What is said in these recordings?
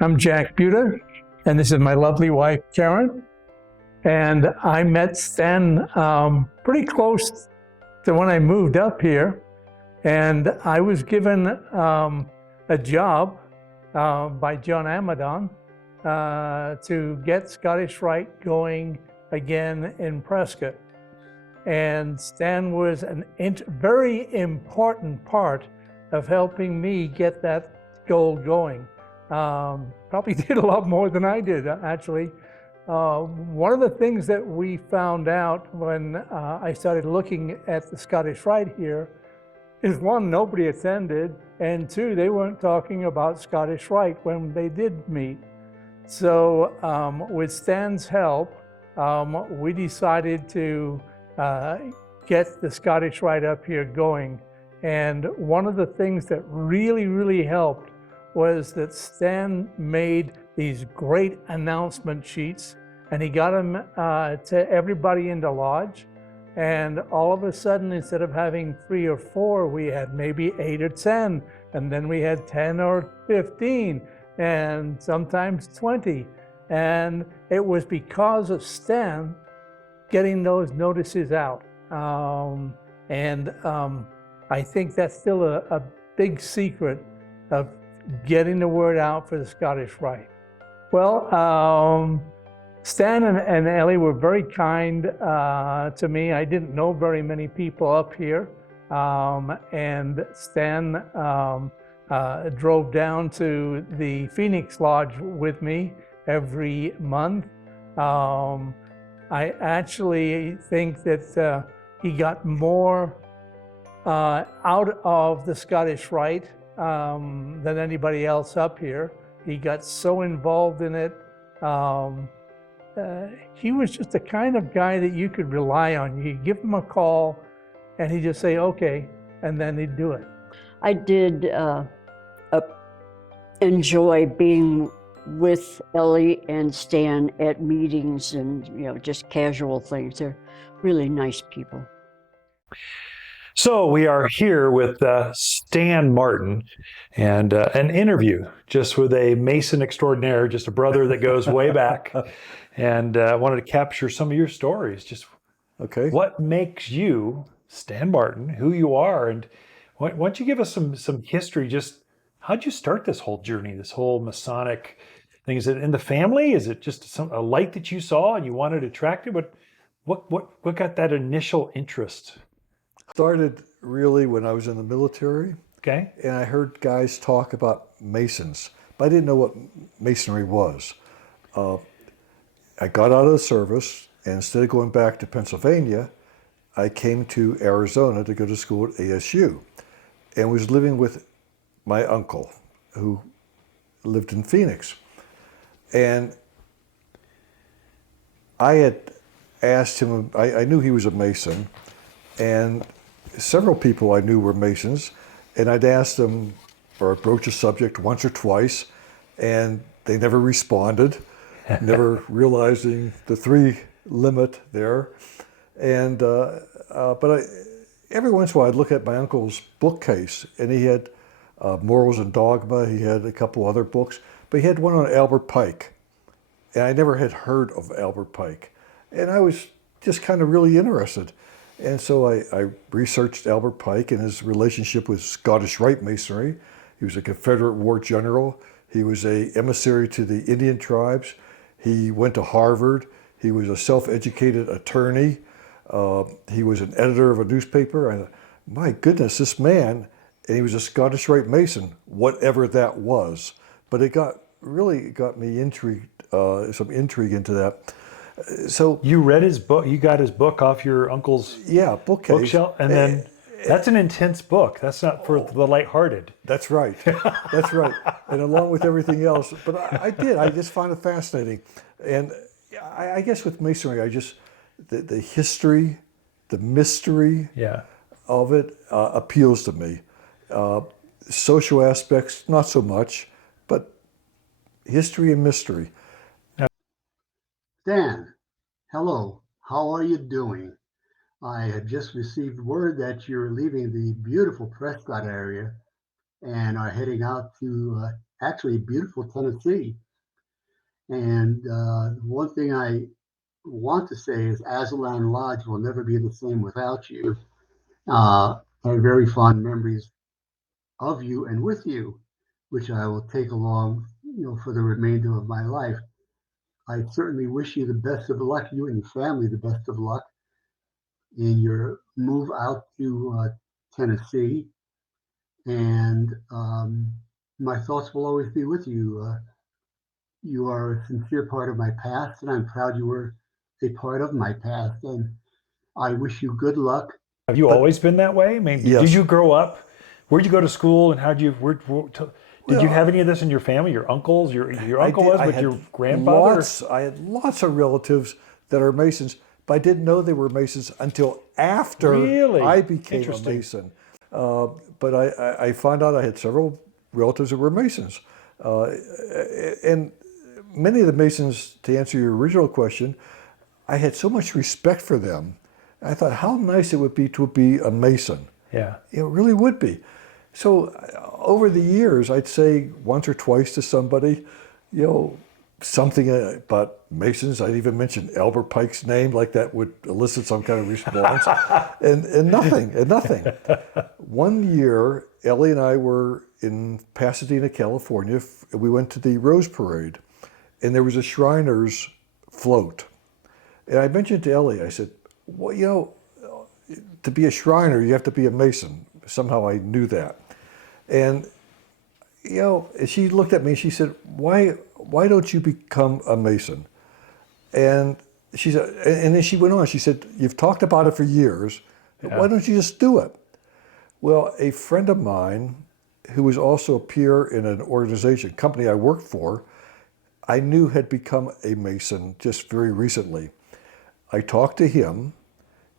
I'm Jack Buda, and this is my lovely wife, Karen. And I met Stan pretty close to when I moved up here. And I was given a job by John Amadon to get Scottish Rite going again in Prescott. And Stan was a very important part of helping me get that goal going. Probably did a lot more than I did, actually. One of the things that we found out when I started looking at the Scottish Rite here is, one, nobody attended, and two, they weren't talking about Scottish Rite when they did meet. So with Stan's help, we decided to get the Scottish Rite up here going. And one of the things that really helped was that Stan made these great announcement sheets, and he got them to everybody in the lodge. And all of a sudden, instead of having 3 or 4, we had maybe 8 or 10, and then we had 10 or 15, and sometimes 20. And it was because of Stan getting those notices out. I think that's still a big secret of getting the word out for the Scottish Rite. Well, Stan and Ellie were very kind to me. I didn't know very many people up here. And Stan drove down to the Phoenix Lodge with me every month. I actually think that he got more out of the Scottish Rite than anybody else up here. He got so involved in it. He was just the kind of guy that you could rely on. You give him a call and he'd just say, okay, and then he'd do it. I did enjoy being with Ellie and Stan at meetings and, just casual things. They're really nice people. So we are here with Stan Martin, and an interview just with a Mason extraordinaire, just a brother that goes way back, and wanted to capture some of your stories. Just okay, what makes you Stan Martin, who you are, and why don't you give us some history? Just how'd you start this whole journey, this whole Masonic thing? Is it in the family? Is it just a light that you saw and you wanted to attract it? But what got that initial interest? Started really when I was in the military. Okay. And I heard guys talk about Masons, but I didn't know what Masonry was. I got out of the service, and instead of going back to Pennsylvania, I came to Arizona to go to school at ASU, and was living with my uncle, who lived in Phoenix. And I had asked him, I knew he was a Mason, and several people I knew were Masons, and I'd asked them, or broach a subject once or twice, and they never responded, never realizing the 3 limit there. And but every once in a while I'd look at my uncle's bookcase, and he had Morals and Dogma, he had a couple other books, but he had one on Albert Pike, and I never had heard of Albert Pike. And I was just kind of really interested. And so I researched Albert Pike and his relationship with Scottish Rite Masonry. He was a Confederate war general. He was an emissary to the Indian tribes. He went to Harvard. He was a self-educated attorney. He was an editor of a newspaper. I thought, my goodness, this man, and he was a Scottish Rite Mason, whatever that was. But it really got me intrigued, some intrigue into that. So you read his book. You got his book off your uncle's bookcase, bookshelf, and then that's an intense book. That's not for the lighthearted. That's right. That's right. And along with everything else, but I just found it fascinating. And I guess with Masonry, the history, the mystery of it appeals to me. Social aspects, not so much, but history and mystery. Stan, hello, how are you doing? I have just received word that you're leaving the beautiful Prescott area and are heading out to actually beautiful Tennessee. And one thing I want to say is Aztalan Lodge will never be the same without you. I have very fond memories of you and with you, which I will take along, for the remainder of my life. I certainly wish you the best of luck, you and your family the best of luck in your move out to Tennessee. And my thoughts will always be with you. You are a sincere part of my past, and I'm proud you were a part of my past. And I wish you good luck. Have you always been that way? I mean, did Yes. you grow up? Where'd you go to school, and how'd you? Did you Well, have any of this in your family? Your uncles? Your uncle did- was I with had your grandfather? I had lots of relatives that are Masons, but I didn't know they were Masons until after Really? I became a Interesting. Mason. But I found out I had several relatives that were Masons. And many of the Masons, to answer your original question, I had so much respect for them. I thought how nice it would be to be a Mason. Yeah. It really would be. So over the years, I'd say once or twice to somebody, something about Masons. I'd even mention Albert Pike's name, like that would elicit some kind of response, and nothing. One year, Ellie and I were in Pasadena, California. We went to the Rose Parade, and there was a Shriners float. And I mentioned to Ellie, I said, well, to be a Shriner, you have to be a Mason. Somehow I knew that. And, she looked at me and she said, why don't you become a Mason? And she said, and then she went on, she said, you've talked about it for years, but why don't you just do it? Well, a friend of mine who was also a peer in an organization, company I worked for, I knew had become a Mason just very recently. I talked to him,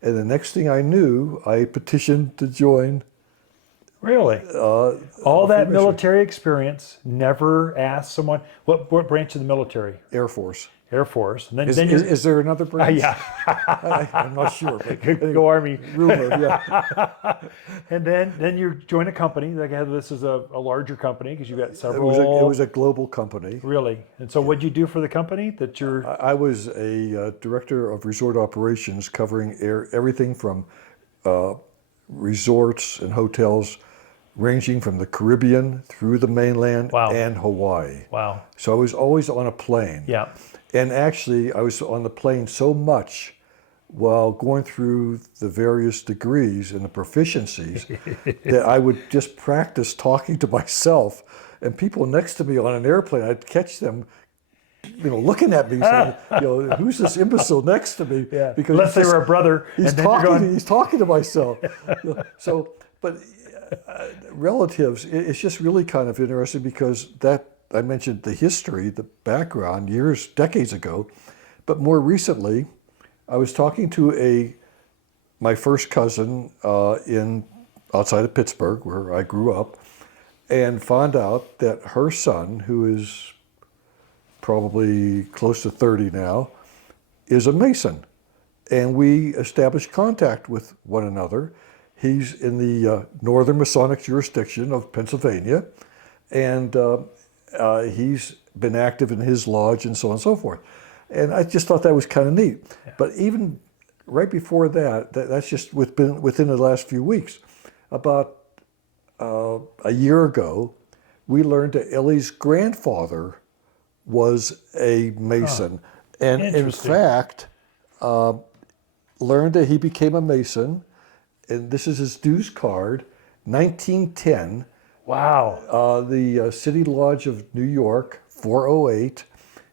and the next thing I knew, I petitioned to join. Really? All that military experience, never asked someone, what branch of the military? Air Force. Air Force. And then, Is there another branch? yeah. I'm not sure. But Go Army. Rumored, yeah. And then you join a company. Like this is a larger company because you've got It several. was a global company. Really? And so what'd you do for the company that you're? I was a director of resort operations covering everything from resorts and hotels ranging from the Caribbean through the mainland and Hawaii. Wow. So I was always on a plane. Yeah. And actually, I was on the plane so much while going through the various degrees and the proficiencies that I would just practice talking to myself. And people next to me on an airplane, I'd catch them, looking at me saying, who's this imbecile next to me? Yeah. Because unless they were a brother. He's talking to myself. So, but relatives, it's just really kind of interesting because I mentioned the history, the background, decades ago, but more recently, I was talking to my first cousin outside of Pittsburgh, where I grew up, and found out that her son, who is probably close to 30 now, is a Mason. And we established contact with one another. He's in the Northern Masonic jurisdiction of Pennsylvania, and he's been active in his lodge and so on and so forth. And I just thought that was kind of neat. Yeah. But even right before that's just within the last few weeks. About a year ago, we learned that Ellie's grandfather was a Mason. And in fact, learned that he became a Mason, and this is his dues card, 1910. Wow. The City Lodge of New York, 408,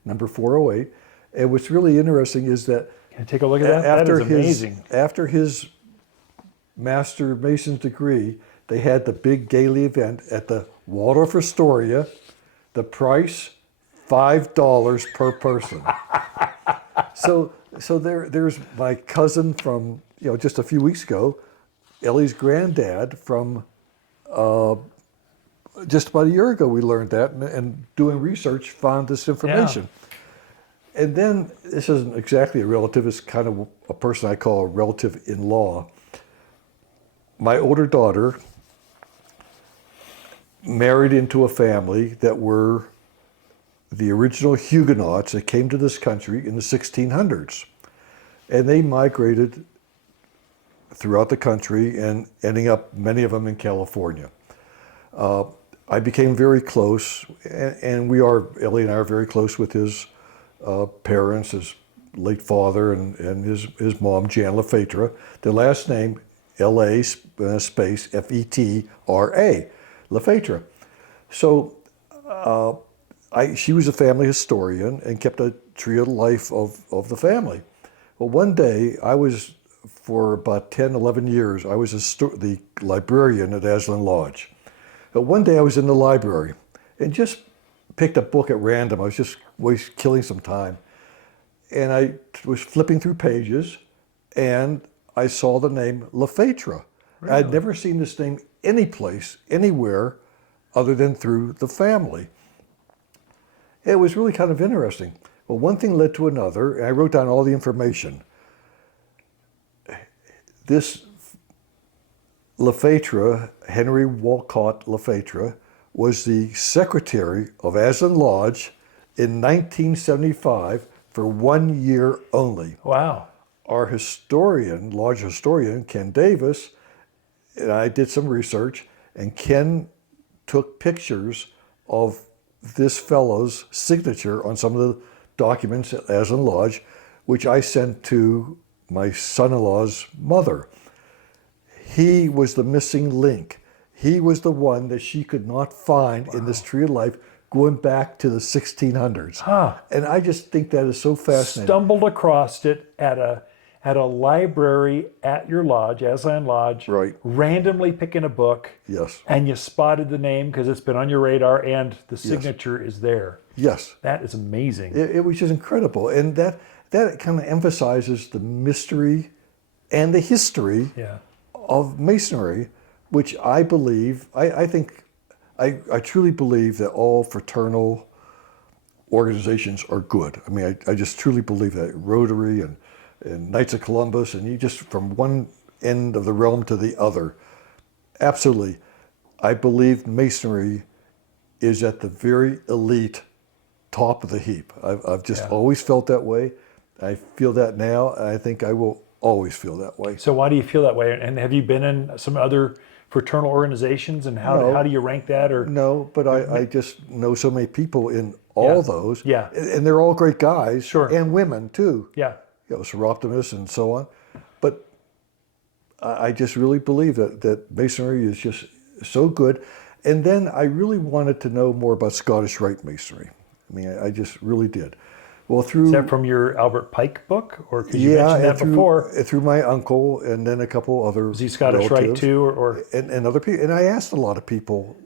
number 408. And what's really interesting is that can I take a look at that? That is amazing. After his Master Mason's degree, they had the big daily event at the Waldorf Astoria. The price, $5 per person. So there's my cousin from just a few weeks ago, Ellie's granddad from just about a year ago. We learned that and doing research found this information. Yeah. And then this isn't exactly a relative; it's kind of a person I call a relative-in-law. My older daughter married into a family that were the original Huguenots that came to this country in the 1600s. And they migrated throughout the country and ending up, many of them in California. I became very close, and Ellie and I are very close with his parents, his late father and his mom, Jan LaFetra. Their last name, L-A space F-E-T-R-A, LaFetra. So she was a family historian and kept a tree of life of the family. Well, one day, for about 10, 11 years, I was the librarian at Aslan Lodge. But one day I was in the library and just picked a book at random. I was just killing some time. And I was flipping through pages and I saw the name LaFetra. Really? I'd never seen this name anyplace, anywhere, other than through the family. It was really kind of interesting. Well, one thing led to another, and I wrote down all the information. This LaFetra, Henry Walcott LaFetra, was the secretary of Aslan Lodge in 1975 for 1 year only. Wow. Our historian, lodge historian, Ken Davis, and I did some research, and Ken took pictures of this fellow's signature on some of the documents at Aslan Lodge, which I sent to my son-in-law's mother. He was the missing link. He was the one that she could not find in this tree of life going back to the 1600s. Huh. And I just think that is so fascinating. Stumbled across it at a library at your lodge, Aslan Lodge, Right. Randomly picking a book. Yes. And you spotted the name because it's been on your radar and the signature is there. Yes. That is amazing. It was just incredible. And that kind of emphasizes the mystery and the history of Masonry, which I believe, I truly believe that all fraternal organizations are good. I mean, I just truly believe that. Rotary and Knights of Columbus, and you just from one end of the realm to the other. Absolutely. I believe Masonry is at the very elite top of the heap. I've just always felt that way. I feel that now, and I think I will always feel that way. So why do you feel that way? And have you been in some other fraternal organizations, and how do you rank that? Or no, but I just know so many people in all those. Yeah. And they're all great guys. Sure. And women too. Yeah. Seroptimists and so on. But I just really believe that Masonry is just so good. And then I really wanted to know more about Scottish Rite Masonry. I mean, I just really did. Well, Is that from your Albert Pike book, or because you mentioned that before? Through my uncle, and then a couple other. Is he Scottish Rite too, or and other people? And I asked a lot of people,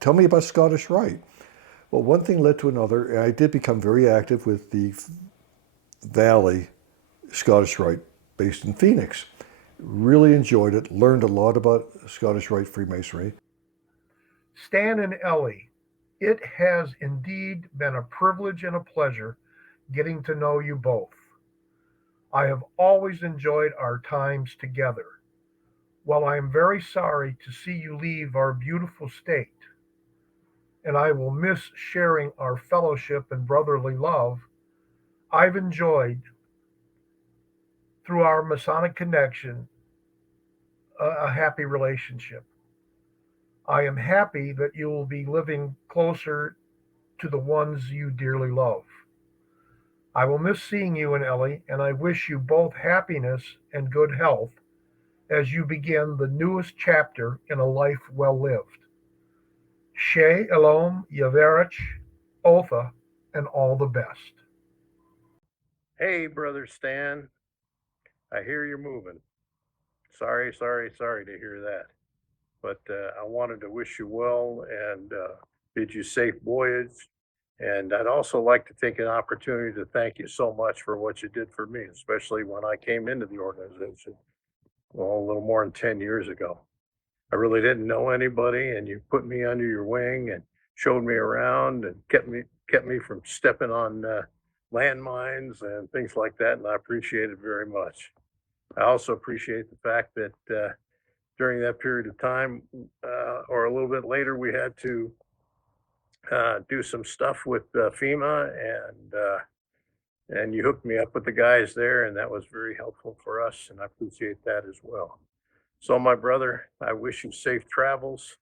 tell me about Scottish Rite. Well, one thing led to another, and I did become very active with the Valley Scottish Rite, based in Phoenix. Really enjoyed it. Learned a lot about Scottish Rite Freemasonry. Stan and Ellie, it has indeed been a privilege and a pleasure getting to know you both. I have always enjoyed our times together. While I am very sorry to see you leave our beautiful state, and I will miss sharing our fellowship and brotherly love, I've enjoyed, through our Masonic connection, a happy relationship. I am happy that you will be living closer to the ones you dearly love. I will miss seeing you and Ellie, and I wish you both happiness and good health as you begin the newest chapter in a life well lived. She Elom Yaverich, Otha, and all the best. Hey, Brother Stan. I hear you're moving. Sorry to hear that. But I wanted to wish you well and bid you safe voyage. And I'd also like to take an opportunity to thank you so much for what you did for me, especially when I came into the organization, well, a little more than 10 years ago. I really didn't know anybody, and you put me under your wing and showed me around and kept me from stepping on landmines and things like that, and I appreciate it very much. I also appreciate the fact that during that period of time, or a little bit later, we had to do some stuff with FEMA, and you hooked me up with the guys there, and that was very helpful for us, and I appreciate that as well. So, my brother, I wish you safe travels,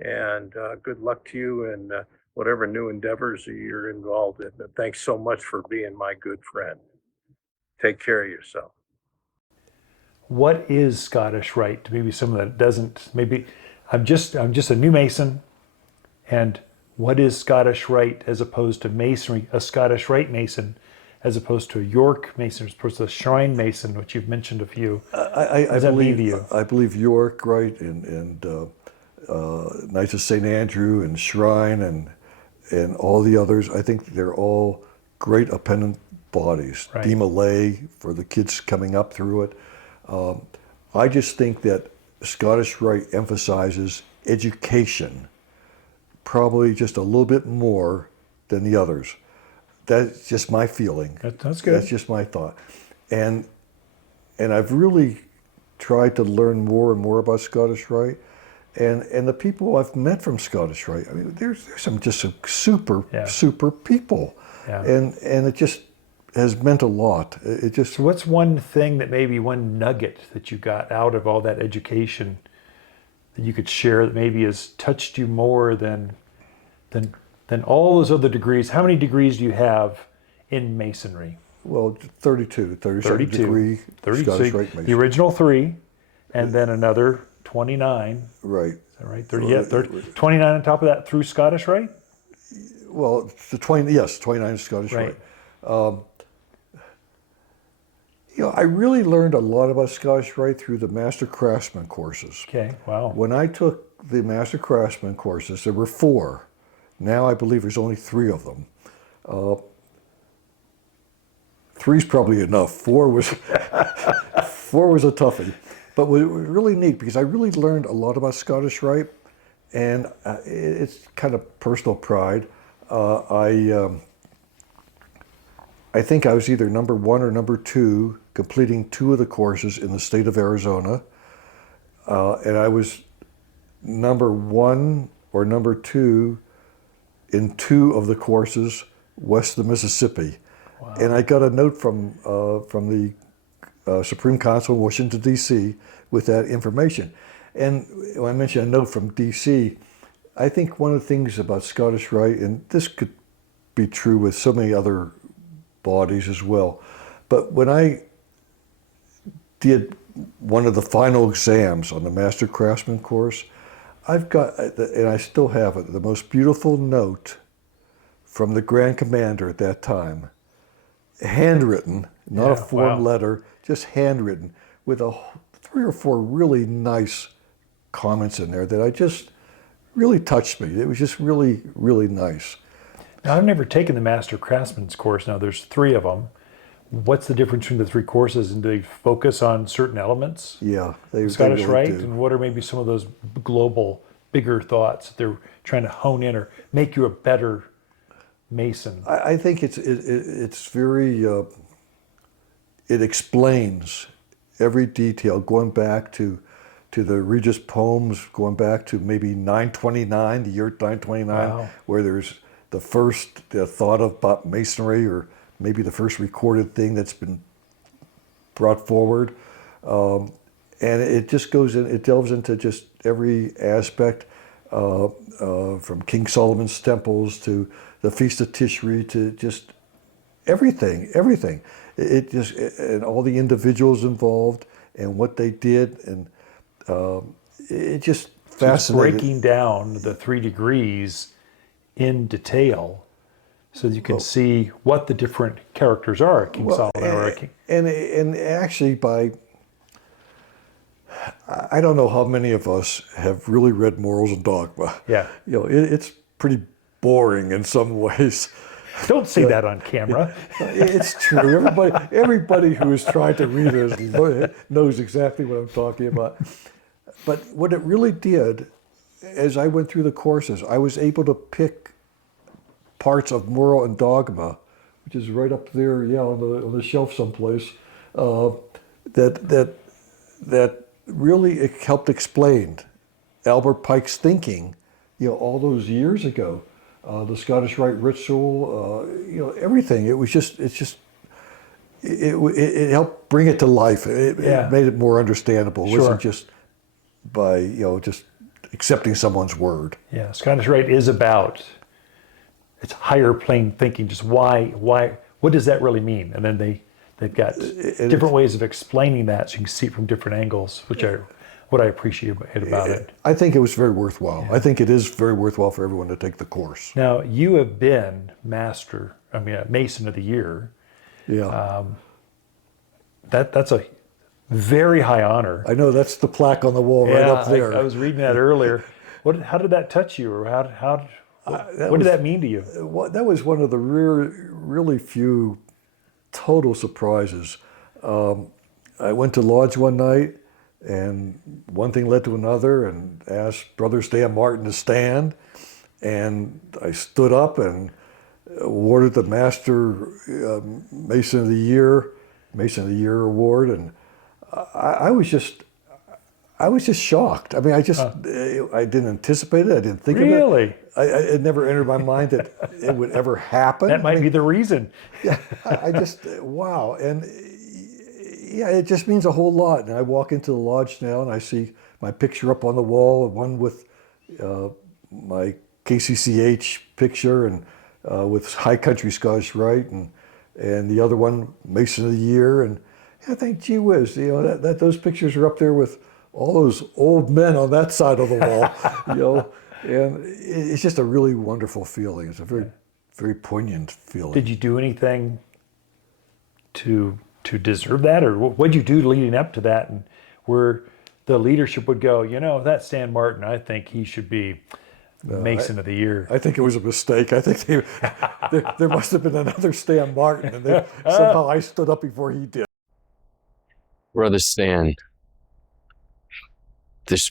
and good luck to you in whatever new endeavors you're involved in. And thanks so much for being my good friend. Take care of yourself. What is Scottish Rite? Maybe someone that doesn't, maybe I'm just a new Mason, and what is Scottish Rite as opposed to Masonry, a Scottish Rite Mason, as opposed to a York Mason, as opposed to a Shrine Mason, which you've mentioned a few. I believe York, right, and Knights of St. Andrew and Shrine and all the others. I think they're all great appendant bodies. Right. Malay for the kids coming up through it. I just think that Scottish Rite emphasizes education, probably just a little bit more than the others. That's just my feeling. That's good. That's just my thought. And I've really tried to learn more and more about Scottish Rite. And the people I've met from Scottish Rite, I mean, there's some super people. Yeah. And it just has meant a lot. It just. So what's one thing that maybe one nugget that you got out of all that education that you could share that maybe has touched you more than all those other degrees? How many degrees do you have in Masonry? Well, 37 degree Scottish Rite Mason. The original 3, and then another 29. Right. Is that right? 29 on top of that through Scottish Rite? Well, 29 Scottish Rite. I really learned a lot about Scottish Rite through the Master Craftsman courses. Okay, wow. When I took the Master Craftsman courses, there were 4. Now I believe there's only 3 of them. 3's probably enough. 4 was a toughie. But it was really neat because I really learned a lot about Scottish Rite, and it's kind of personal pride. I think I was either number 1 or number 2 completing 2 of the courses in the state of Arizona, and I was number 1 or number 2 in 2 of the courses west of the Mississippi. Wow. And I got a note from the Supreme Council in Washington, D.C. with that information. And when I mentioned a note from D.C., I think one of the things about Scottish Rite, and this could be true with so many other bodies as well, but when I did one of the final exams on the Master Craftsman course, I've got, and I still have it, the most beautiful note from the Grand Commander at that time, handwritten, not a form letter, just handwritten, with 3 or 4 really nice comments in there that I just really touched me. It was just really, really nice. Now, I've never taken the Master Craftsman's course. Now, there's 3 of them. What's the difference between the 3 courses, and do they focus on certain elements? Yeah, Scottish really Rite, do. and what are maybe some of those global, bigger thoughts that they're trying to hone in or make you a better Mason? I think it's very, it explains every detail, going back to the Regis poems, going back to maybe 929, the year 929, where there's the first thought about Masonry, or maybe the first recorded thing that's been brought forward. And it just goes in, it delves into just every aspect, from King Solomon's temples to the Feast of Tishri to just everything. It just, and all the individuals involved and what they did, and it just fascinating. Just breaking down the 3 degrees in detail, so you can see what the different characters are, King Solomon or a king. And actually, I don't know how many of us have really read Morals and Dogma. Yeah. It's pretty boring in some ways. Don't say that on camera. It's true. Everybody who has tried to read it knows exactly what I'm talking about. But what it really did, as I went through the courses, I was able to pick parts of Moral and Dogma, which is right up there, on the shelf someplace, that really it helped explain Albert Pike's thinking, all those years ago. The Scottish Rite ritual, everything. It helped bring it to life. It made it more understandable. It wasn't just by, just accepting someone's word. Yeah, Scottish Rite is about, it's higher plane thinking, just why, what does that really mean? And then they've got different ways of explaining that so you can see it from different angles, which are what I appreciate about it. I think it was very worthwhile. Yeah. I think it is very worthwhile for everyone to take the course. Now, you have been Mason of the Year. Yeah. That's a very high honor. I know, that's the plaque on the wall right up there. I was reading that earlier. How did that touch you, or what did that mean to you? That was one of the really few total surprises. I went to lodge one night, and one thing led to another, and asked Brother Stan Martin to stand, and I stood up and awarded the Master Mason of the Year award, and I was just shocked. I mean, I didn't anticipate it. I didn't think of it. Really? It never entered my mind that it would ever happen. That might be the reason. Yeah, I just, wow. And yeah, it just means a whole lot. And I walk into the lodge now and I see my picture up on the wall, one with my KCCH picture and with High Country Scottish Rite, and the other one, Mason of the Year. And I think, gee whiz, that those pictures are up there with all those old men on that side of the wall, and it's just a really wonderful feeling. It's a very, very poignant feeling. Did you do anything to deserve that, or what did you do leading up to that, and where the leadership would go, that Stan Martin, I think he should be Mason of the Year? I think it was a mistake. I think there must have been another Stan Martin, and somehow I stood up before he did. Brother Stan, there's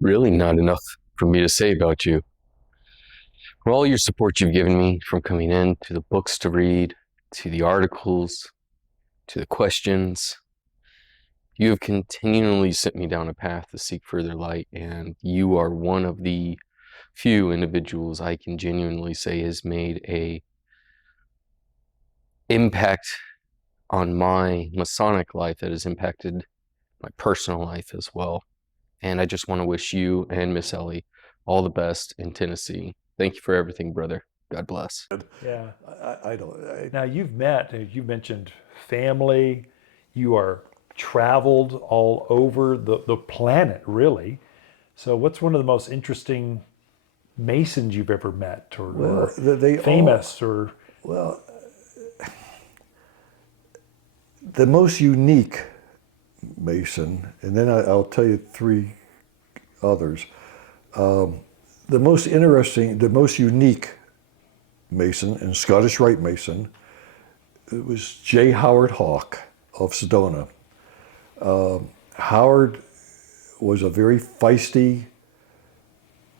really not enough for me to say about you. For all your support you've given me, from coming in, to the books to read, to the articles, to the questions, you have continually sent me down a path to seek further light, and you are one of the few individuals I can genuinely say has made a impact on my Masonic life that has impacted my personal life as well. And I just want to wish you and Miss Ellie all the best in Tennessee. Thank you for everything, brother. God bless. Yeah. I don't. Now, you mentioned family. You are traveled all over the planet, really. So what's one of the most interesting Masons you've ever met, or famous? Well, the most unique Mason, and then I'll tell you three others. The most interesting, the most unique Mason and Scottish Rite Mason, it was J. Howard Hawke of Sedona. Howard was a very feisty,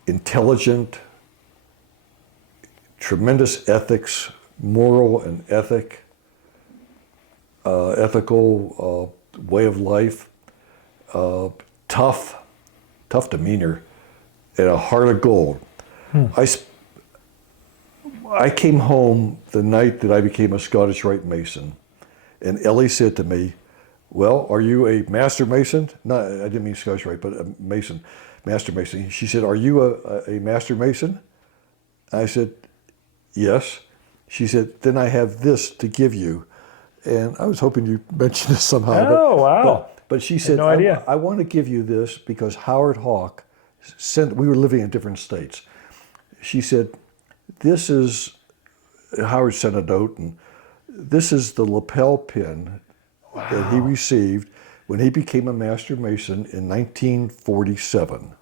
intelligent, tremendous ethics, moral and ethical way of life, tough demeanor, and a heart of gold. I came home the night that I became a Scottish Rite Mason, and Ellie said to me, "Well, are you a Master Mason?" No, I didn't mean Scottish Rite, but a Mason, Master Mason. She said, "Are you a Master Mason?" I said, "Yes." She said, "Then I have this to give you." And I was hoping you mentioned this somehow. Oh, wow. But she said, no idea. I want to give you this because Howard Hawke sent, we were living in different states. She said, "This is," Howard sent a note, and "this is the lapel pin that he received when he became a Master Mason in 1947.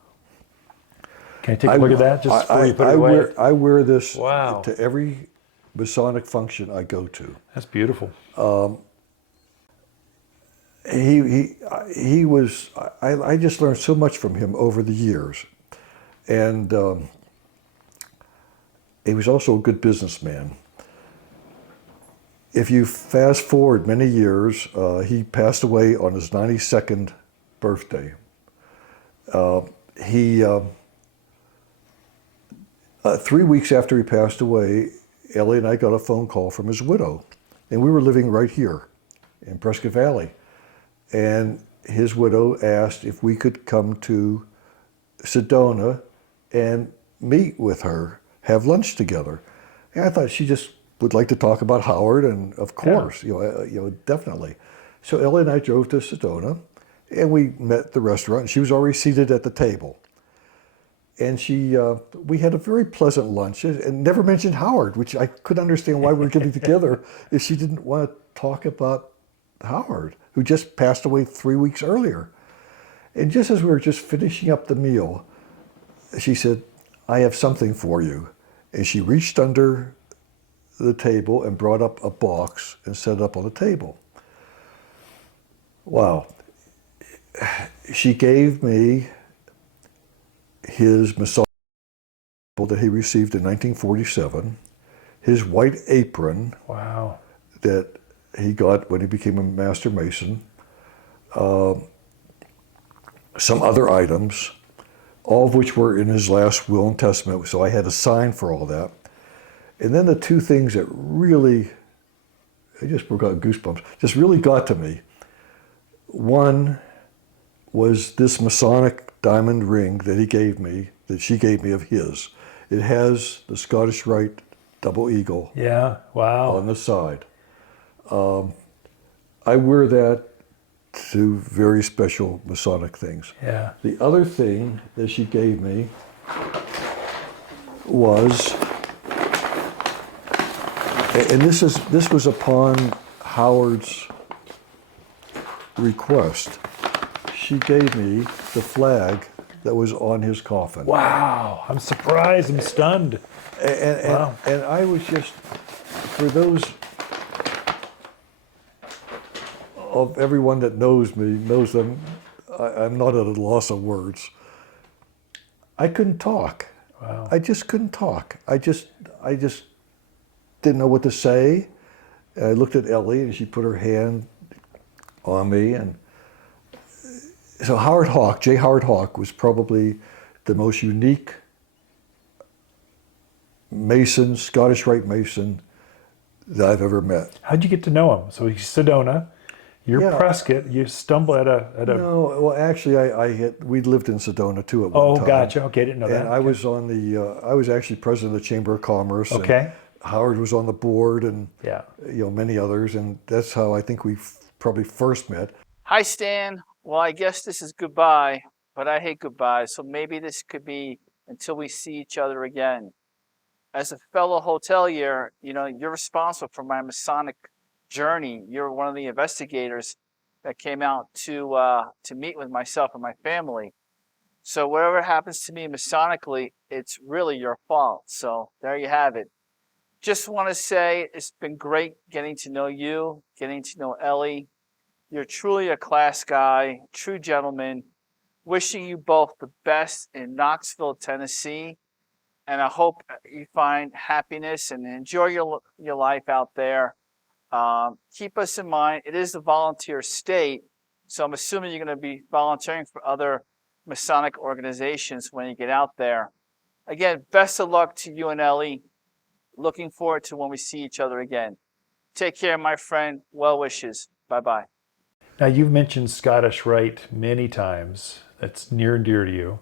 Can I take a look at that just before you put it away? I wear this Wow. to every Masonic function I go to. That's beautiful. He was, I just learned so much from him over the years. And he was also a good businessman. If you fast forward many years, he passed away on his 92nd birthday. He 3 weeks after he passed away, Ellie and I got a phone call from his widow, and we were living right here in Prescott Valley. And his widow asked if we could come to Sedona and meet with her, have lunch together. And I thought she just would like to talk about Howard, and of course, definitely. So Ellie and I drove to Sedona, and we met at the restaurant. She was already seated at the table. And we had a very pleasant lunch, and never mentioned Howard, which I couldn't understand why we were getting together if she didn't want to talk about Howard, who just passed away 3 weeks earlier. And just as we were just finishing up the meal, she said, "I have something for you." And she reached under the table and brought up a box and set it up on the table. Wow. She gave me his Masonic that he received in 1947, his white apron Wow. that he got when he became a Master Mason, some other items, all of which were in his last will and testament, so I had a sign for all that. And then the two things that really, I just got goosebumps, just really got to me. One was this Masonic diamond ring that he gave me, that she gave me of his. It has the Scottish Rite double eagle Yeah. Wow. on the side. I wear that to very special Masonic things. Yeah. The other thing that she gave me was, and this was upon Howard's request, she gave me the flag that was on his coffin. Wow. I'm surprised. I'm stunned. Wow. And I was just, for those of everyone that knows me, knows them, I'm not at a loss of words. I couldn't talk. Wow. I just couldn't talk. I just didn't know what to say. And I looked at Ellie, and she put her hand on me. And so J. Howard Hawk was probably the most unique Mason, Scottish Rite Mason that I've ever met. How'd you get to know him? So he's Sedona. You're Yeah. Prescott. You stumble at a. No, well, actually, we lived in Sedona too at one time. Oh, gotcha. Okay, I didn't know that. And I was on I was actually president of the Chamber of Commerce. and Okay. Howard was on the board, and Yeah. many others, and that's how I think we probably first met. Hi, Stan. Well, I guess this is goodbye, but I hate goodbyes, so maybe this could be until we see each other again. As a fellow hotelier, you're responsible for my Masonic journey. You're one of the investigators that came out to meet with myself and my family. So whatever happens to me Masonically, it's really your fault. So there you have it. Just want to say it's been great getting to know you, getting to know Ellie. You're truly a class guy, true gentleman. Wishing you both the best in Knoxville, Tennessee. And I hope you find happiness and enjoy your life out there. Keep us in mind, it is a volunteer state, so I'm assuming you're going to be volunteering for other Masonic organizations when you get out there. Again, best of luck to you and Ellie. Looking forward to when we see each other again. Take care, my friend. Well wishes. Bye-bye. Now, you've mentioned Scottish Rite many times. That's near and dear to you.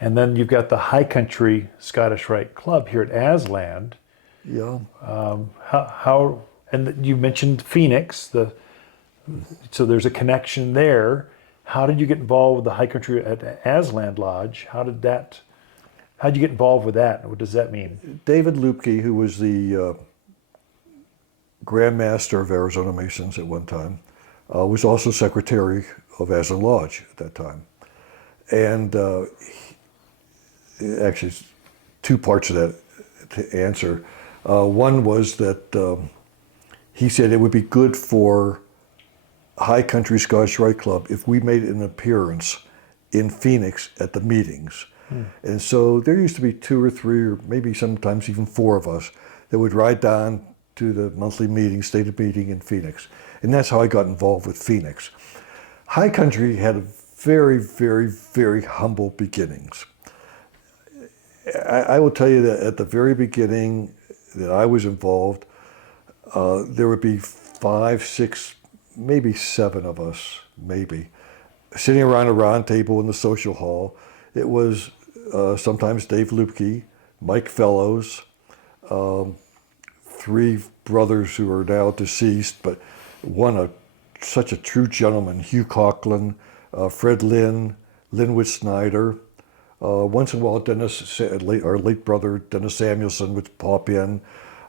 And then you've got the High Country Scottish Rite Club here at Asland. Yeah. And you mentioned Phoenix, so there's a connection there. How did you get involved with the High Country at Asland Lodge? How'd you get involved with that? What does that mean? David Lupke, who was the Grand Master of Arizona Masons at one time, was also Secretary of Asland Lodge at that time. And actually, two parts of that to answer. One was that he said it would be good for High Country Scottish Rite Club if we made an appearance in Phoenix at the meetings. And so there used to be 2 or 3, or maybe sometimes even 4 of us that would ride down to the monthly meeting, stated meeting in Phoenix. And that's how I got involved with Phoenix. High Country had a very, very, very humble beginnings. I will tell you that at the very beginning that I was involved, there would be 5, 6, maybe 7 of us, maybe, sitting around a round table in the social hall. It was sometimes Dave Lupke, Mike Fellows, 3 brothers who are now deceased, but one such a true gentleman, Hugh Coughlin, Fred Lynn, Linwood Snyder. Once in a while, our late brother, Dennis Samuelson, would pop in.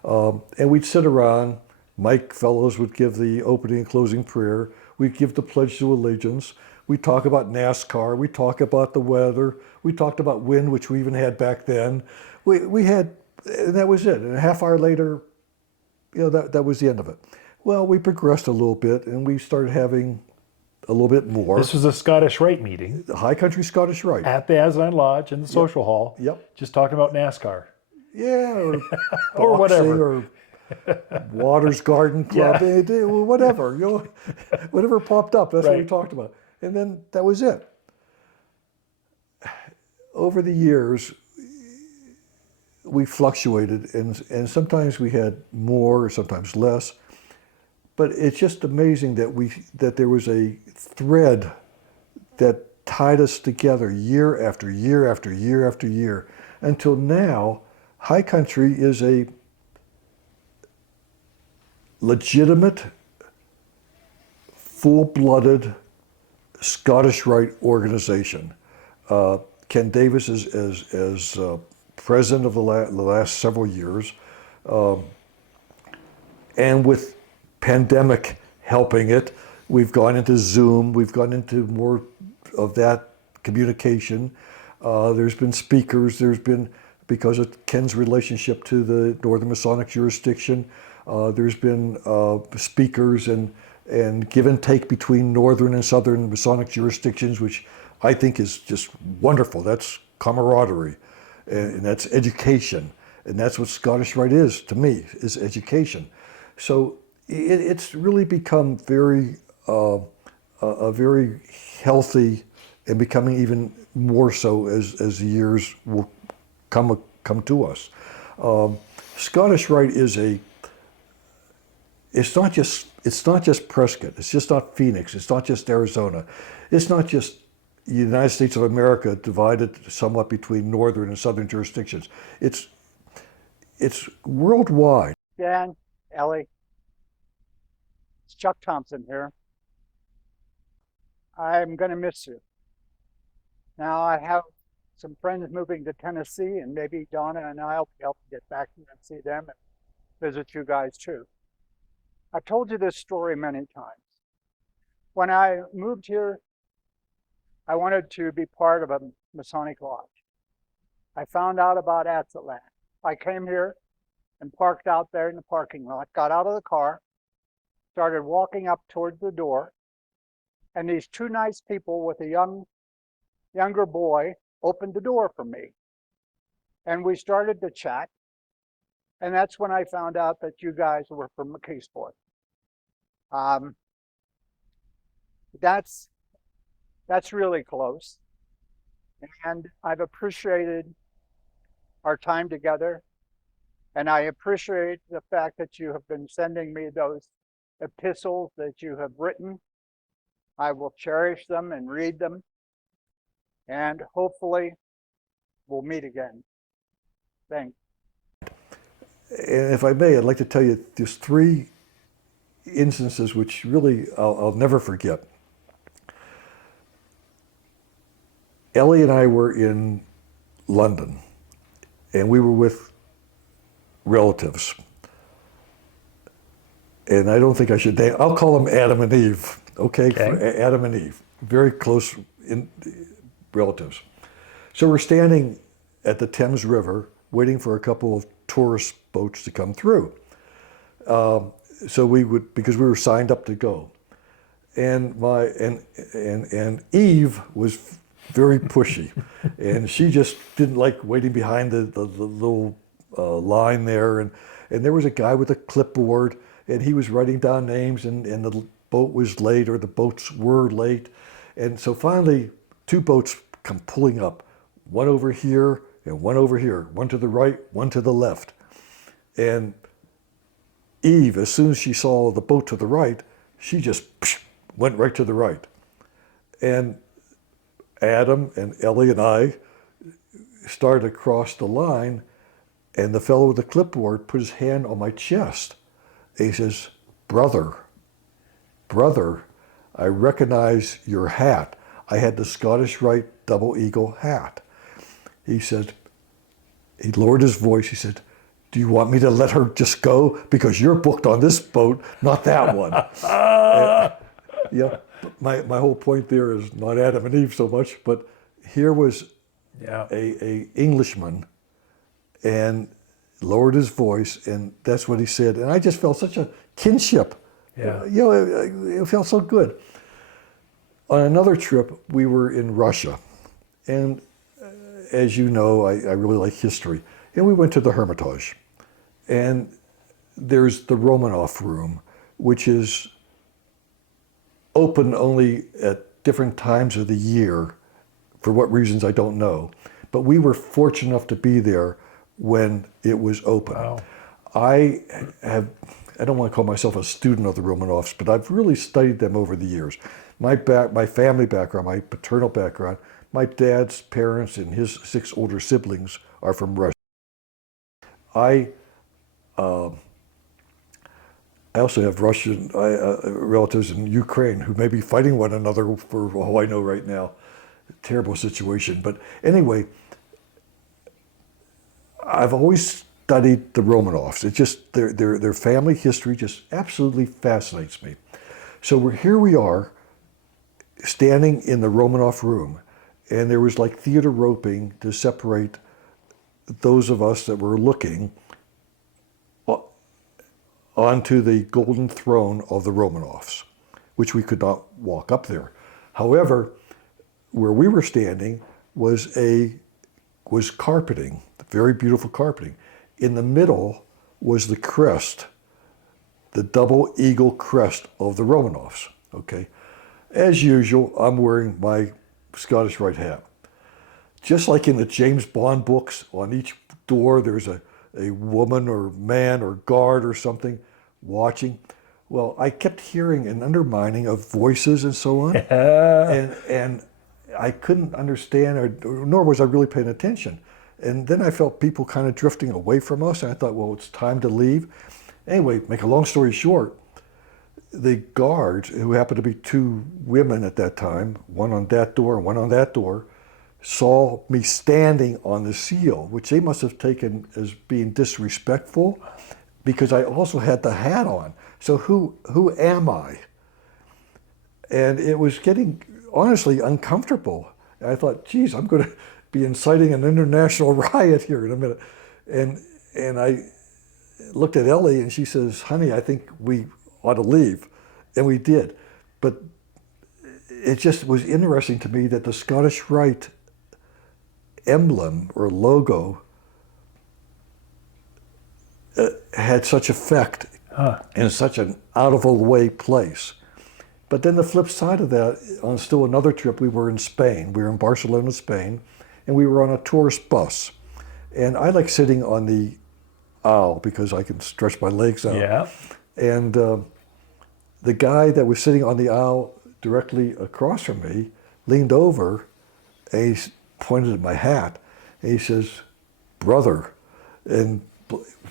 And we'd sit around. Mike Fellows would give the opening and closing prayer. We'd give the Pledge to Allegiance. We'd talk about NASCAR. We'd talk about the weather. We talked about wind, which we even had back then. We had, and that was it. And a half hour later, that was the end of it. Well, we progressed a little bit, and we started having a little bit more. This was a Scottish Rite meeting. The High Country Scottish Rite. At the Aslan Lodge in the social hall. Yep. Just talking about NASCAR. Yeah, or or whatever. Or Waters Garden Club, whatever. Whatever popped up, that's what we talked about. And then that was it. Over the years, we fluctuated, and sometimes we had more, sometimes less. But it's just amazing that there was a thread that tied us together year after year after year after year, until now, High Country is a legitimate, full-blooded Scottish Rite organization. Ken Davis as president of the last several years, and with pandemic helping it, we've gone into Zoom, we've gone into more of that communication. There's been speakers, because of Ken's relationship to the Northern Masonic jurisdiction, there's been speakers and give and take between Northern and Southern Masonic jurisdictions, which I think is just wonderful. That's camaraderie, and that's education. And that's what Scottish Rite is, to me, is education. So it's really become a very healthy, and becoming even more so as the years will come to us. Scottish Rite is it's not just Prescott, it's just not Phoenix, it's not just Arizona, it's not just the United States of America divided somewhat between northern and southern jurisdictions. It's worldwide. Dan, Ellie, it's Chuck Thompson here. I'm going to miss you. Now I have some friends moving to Tennessee, and maybe Donna and I'll be able to get back here and see them and visit you guys too. I've told you this story many times. When I moved here, I wanted to be part of a Masonic lodge. I found out about Aztlan. I came here and parked out there in the parking lot, got out of the car, started walking up toward the door, and these 2 nice people with a younger boy opened the door for me. And we started to chat, and that's when I found out that you guys were from McKeesport. That's really close, and I've appreciated our time together, and I appreciate the fact that you have been sending me those epistles that you have written. I will cherish them and read them, and hopefully we'll meet again. Thanks. And if I may, I'd like to tell you there's 3 instances which really I'll never forget. Ellie and I were in London, and we were with relatives. And I don't think I should I'll call them Adam and Eve, okay? Adam and Eve, very close relatives. So we're standing at the Thames River waiting for a couple of tourist boats to come through. Because we were signed up to go. And Eve was very pushy, and she just didn't like waiting behind the little line there. And there was a guy with a clipboard, and he was writing down names, and the boat was late, or the boats were late. And so finally, two boats come pulling up, one over here and one over here, one to the right, one to the left. And Eve, as soon as she saw the boat to the right, she just went right to the right. And Adam and Ellie and I started across the line, and the fellow with the clipboard put his hand on my chest. And he says, brother, I recognize your hat. I had the Scottish Rite double eagle hat. He said, he lowered his voice. He said, do you want me to let her just go? Because you're booked on this boat, not that one. Yeah, my whole point there is not Adam and Eve so much, but here was a Englishman and lowered his voice, and that's what he said. And I just felt such a kinship. Yeah. You know, it felt so good. On another trip, we were in Russia. And as you know, I really like history. And we went to the Hermitage. And there's the Romanov room, which is open only at different times of the year. For what reasons, I don't know. But we were fortunate enough to be there when it was open. Wow. I don't want to call myself a student of the Romanovs, but I've really studied them over the years. My family background, my paternal background, my dad's parents and his 6 older siblings are from Russia. I also have Russian relatives in Ukraine who may be fighting one another for all I know right now. Terrible situation. But anyway, I've always studied the Romanovs. It just, their family history just absolutely fascinates me. So here we are, standing in the Romanov room, and there was like theater roping to separate those of us that were looking onto the golden throne of the Romanovs, which we could not walk up there. However, where we were standing was carpeting, very beautiful carpeting. In the middle was the crest, the double eagle crest of the Romanovs, okay? As usual, I'm wearing my Scottish Rite hat. Just like in the James Bond books, on each door there's a woman or man or guard or something watching. Well, I kept hearing an undermining of voices and so on, and I couldn't understand, nor was I really paying attention. And then I felt people kind of drifting away from us, and I thought, well, it's time to leave. Anyway, make a long story short, the guards, who happened to be 2 women at that time, one on that door and one on that door, saw me standing on the seal, which they must have taken as being disrespectful, because I also had the hat on. So who am I? And it was getting, honestly, uncomfortable. And I thought, geez, I'm going to be inciting an international riot here in a minute. And I looked at Ellie, and she says, honey, I think we ought to leave. And we did. But it just was interesting to me that the Scottish Rite emblem or logo had such effect in such an out-of-the-way place. But then the flip side of that, on still another trip, we were in Spain. We were in Barcelona, Spain, and we were on a tourist bus. And I like sitting on the aisle because I can stretch my legs out. Yeah. And the guy that was sitting on the aisle directly across from me leaned over and he pointed at my hat and he says, brother. And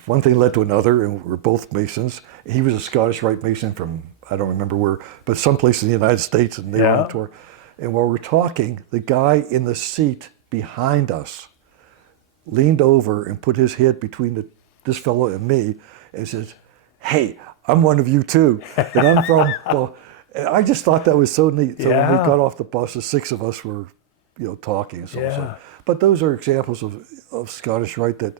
one thing led to another, and we're both Masons. He was a Scottish Rite Mason from, I don't remember where, but someplace in the United States, and they were on tour. And while we're talking, the guy in the seat behind us leaned over and put his head between this fellow and me and says, hey, I'm one of you too. And I'm from, well, and I just thought that was so neat. So when we got off the bus, the 6 of us were, talking and so on. So. But those are examples of Scottish Rite that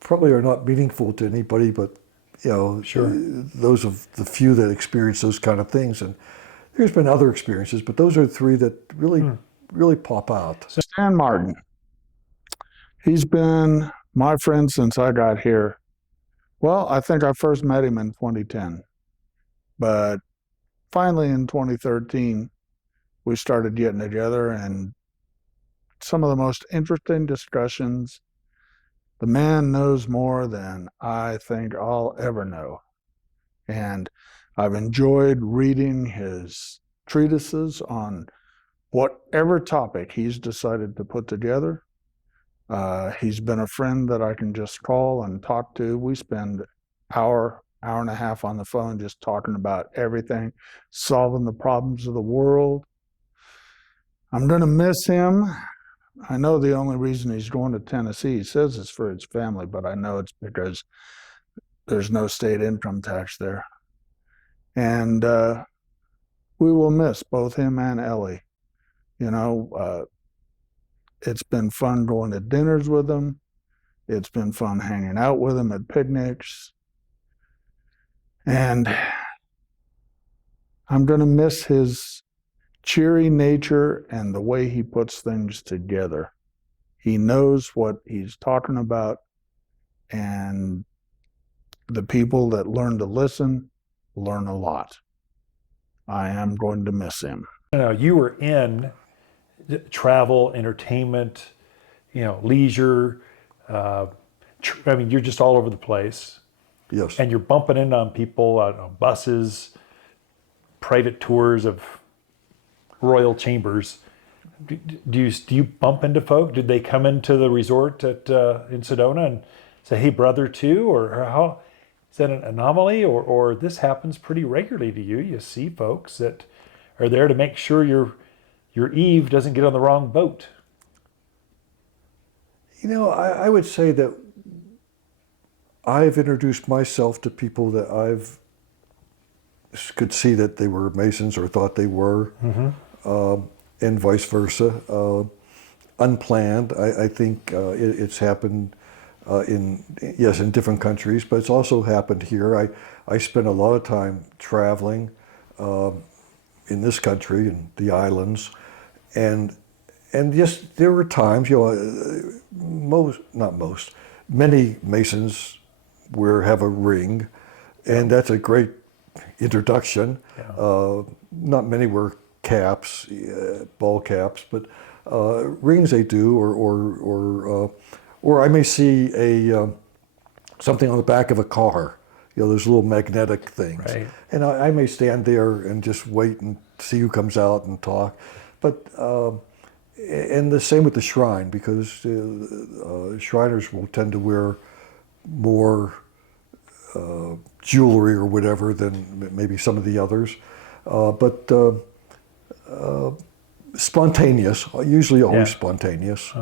probably are not meaningful to anybody, but those of the few that experience those kind of things. And there's been other experiences, but those are the 3 that really pop out. Stan Martin. He's been my friend since I got here. Well, I think I first met him in 2010, but finally in 2013, we started getting together, and some of the most interesting discussions. The man knows more than I think I'll ever know. And I've enjoyed reading his treatises on whatever topic he's decided to put together. He's been a friend that I can just call and talk to. We spend hour and a half on the phone just talking about everything, solving the problems of the world. I'm going to miss him. I know the only reason he's going to Tennessee, he says it's for his family, but I know it's because there's no state income tax there. And we will miss both him and Ellie. You know, it's been fun going to dinners with him. It's been fun hanging out with him at picnics. And I'm going to miss his cheery nature and the way he puts things together. He knows what he's talking about, and the people that learn to listen learn a lot. I am going to miss him. Now, you were in travel, entertainment, leisure. I mean, you're just all over the place. Yes. And you're bumping into on people on buses, private tours of royal chambers. Do you bump into folk? Did they come into the resort in Sedona and say, "Hey, brother," too, or how? Is that an anomaly, or this happens pretty regularly to you? You see folks that are there to make sure your Eve doesn't get on the wrong boat. I would say that I've introduced myself to people that I've could see that they were Masons or thought they were, and vice versa. Unplanned. I think it's happened in different countries, but it's also happened here. I spent a lot of time traveling in this country and the islands, and yes, there were times, many Masons have a ring, and that's a great introduction. Yeah. Not many wear caps, ball caps, but rings they do, or I may see something on the back of a car. Those little magnetic things, Right. and I may stand there and just wait and see who comes out and talk. But and the same with the shrine, because Shriners will tend to wear more jewelry or whatever than maybe some of the others, but spontaneous, usually always spontaneous.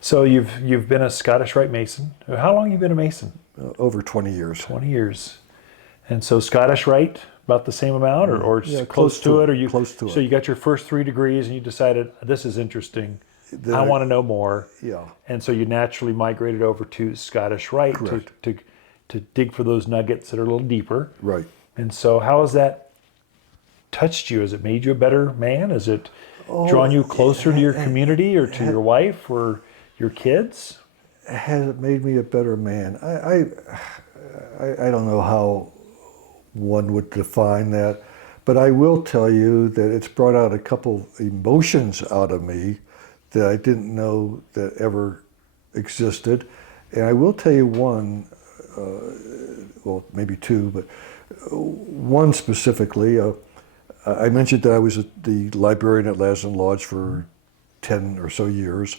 So you've been a Scottish Rite Mason. How long have you been a Mason? Over 20 years. 20 years. And so Scottish Rite, about the same amount, or close to it? Or you, close to it. So you got your first 3 degrees and you decided, this is interesting. I want to know more. Yeah. And so you naturally migrated over to Scottish Rite to dig for those nuggets that are a little deeper. Right. And so how has that touched you? Has it made you a better man? Has it drawn you closer to your community or to your wife or your kids? Has it made me a better man? I don't know how one would define that, but I will tell you that it's brought out a couple emotions out of me that I didn't know that ever existed. And I will tell you one, well, maybe two, but one specifically. I mentioned that I was the librarian at Laslin Lodge for 10 or so years.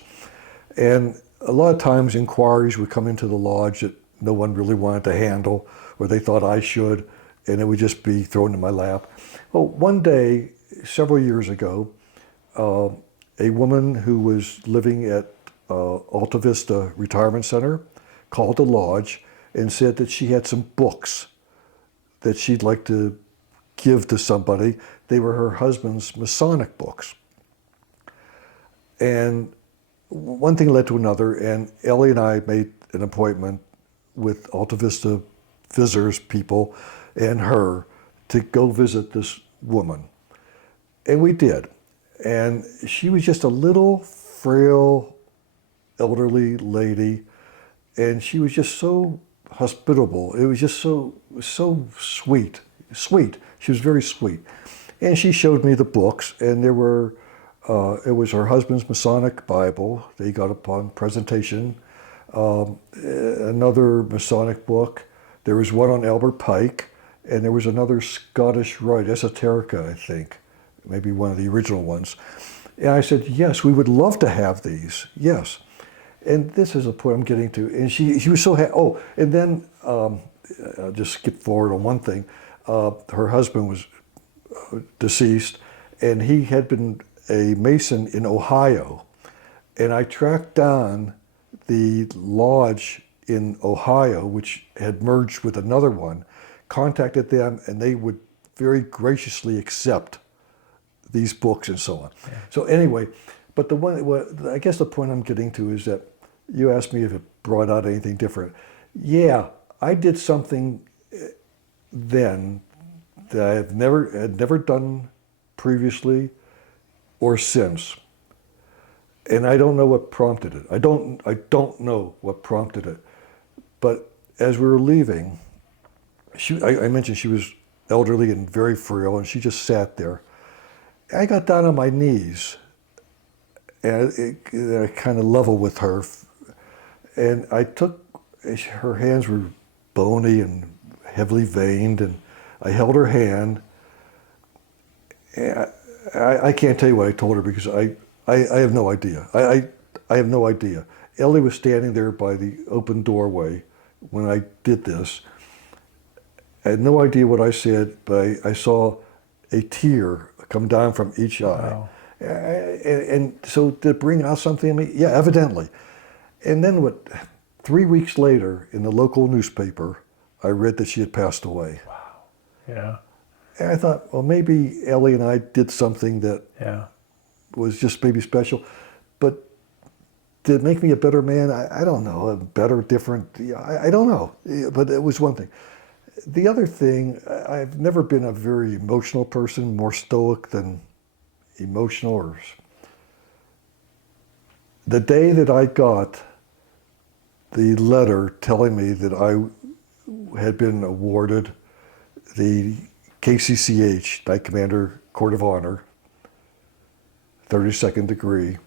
And a lot of times inquiries would come into the lodge that no one really wanted to handle, or they thought I should, and it would just be thrown in my lap. Well, one day, several years ago, a woman who was living at Alta Vista Retirement Center called the lodge and said that she had some books that she'd like to give to somebody. They were her husband's Masonic books. And one thing led to another, and Ellie and I made an appointment with Alta Vista visitors people and her to go visit this woman. And we did. And she was just a little frail, elderly lady, and she was just so hospitable. It was just so sweet. She was very sweet. And she showed me the books, and there were, it was her husband's Masonic Bible. They got upon presentation. Another Masonic book. There was one on Albert Pike, and there was another Scottish Rite, Esoterica, I think, maybe one of the original ones. And I said, yes, we would love to have these, yes. And this is the point I'm getting to. And she was so happy. Oh, and then I'll just skip forward on one thing. Her husband was deceased, and he had been a Mason in Ohio. And I tracked down the lodge in Ohio, which had merged with another one, contacted them, and they would very graciously accept these books and so on. Yeah. So anyway, but I guess the point I'm getting to is that you asked me if it brought out anything different. Yeah, I did something then that I had never done previously or since. And I don't know what prompted it. I don't know what prompted it. But as we were leaving, I mentioned she was elderly and very frail, and she just sat there. I got down on my knees, and I kind of level with her, and I took, her hands were bony and heavily veined, and I held her hand. And I can't tell you what I told her because I have no idea. I have no idea. Ellie was standing there by the open doorway when I did this. I had no idea what I said, but I saw a tear come down from each eye. Wow. And so to bring out something in me, yeah, evidently. And then 3 weeks later in the local newspaper, I read that she had passed away. Wow. Yeah. And I thought, well, maybe Ellie and I did something that was just maybe special. But did it make me a better man? I don't know. Better, different, I don't know. But it was one thing. The other thing, I've never been a very emotional person, more stoic than emotional. Or the day that I got the letter telling me that I had been awarded the KCCH, Knight Commander Court of Honor, 32nd degree,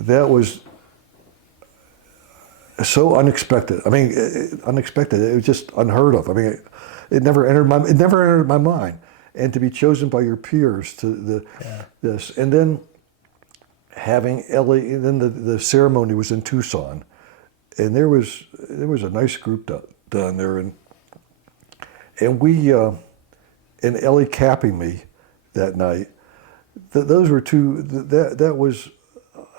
that was so unexpected. I mean, unexpected. It was just unheard of. I mean, it never entered my mind. And to be chosen by your peers to this, and then having Ellie, and then the ceremony was in Tucson, and there was a nice group down there, and we and Ellie capping me that night. Those were two.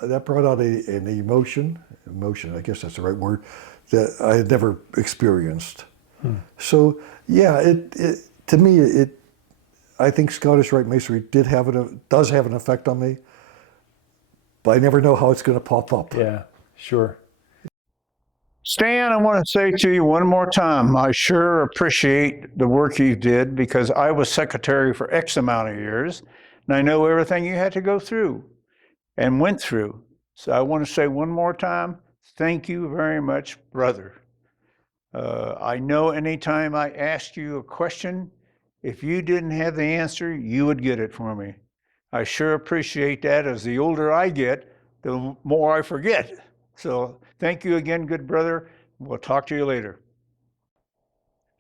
That brought out an emotion. I guess that's the right word, that I had never experienced. So yeah, to me, I think Scottish Rite Masonry does have an effect on me, but I never know how it's going to pop up. Yeah, sure. Stan, I want to say to you one more time, I sure appreciate the work you did because I was secretary for X amount of years, and I know everything you had to go through and went through. So I want to say one more time, thank you very much, brother. I know anytime I asked you a question, if you didn't have the answer, you would get it for me. I sure appreciate that. As the older I get, the more I forget. So thank you again, good brother. We'll talk to you later.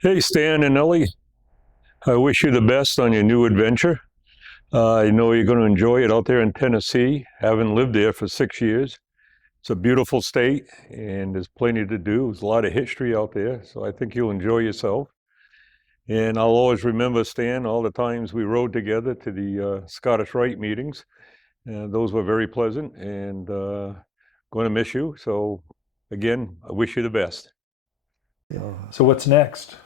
Hey, Stan and Ellie. I wish you the best on your new adventure. I know you're going to enjoy it out there in Tennessee. Haven't lived there for 6 years. It's a beautiful state, and there's plenty to do. There's a lot of history out there, so I think you'll enjoy yourself. And I'll always remember, Stan, all the times we rode together to the Scottish Rite meetings. Those were very pleasant, and going to miss you. So again, I wish you the best. So what's next?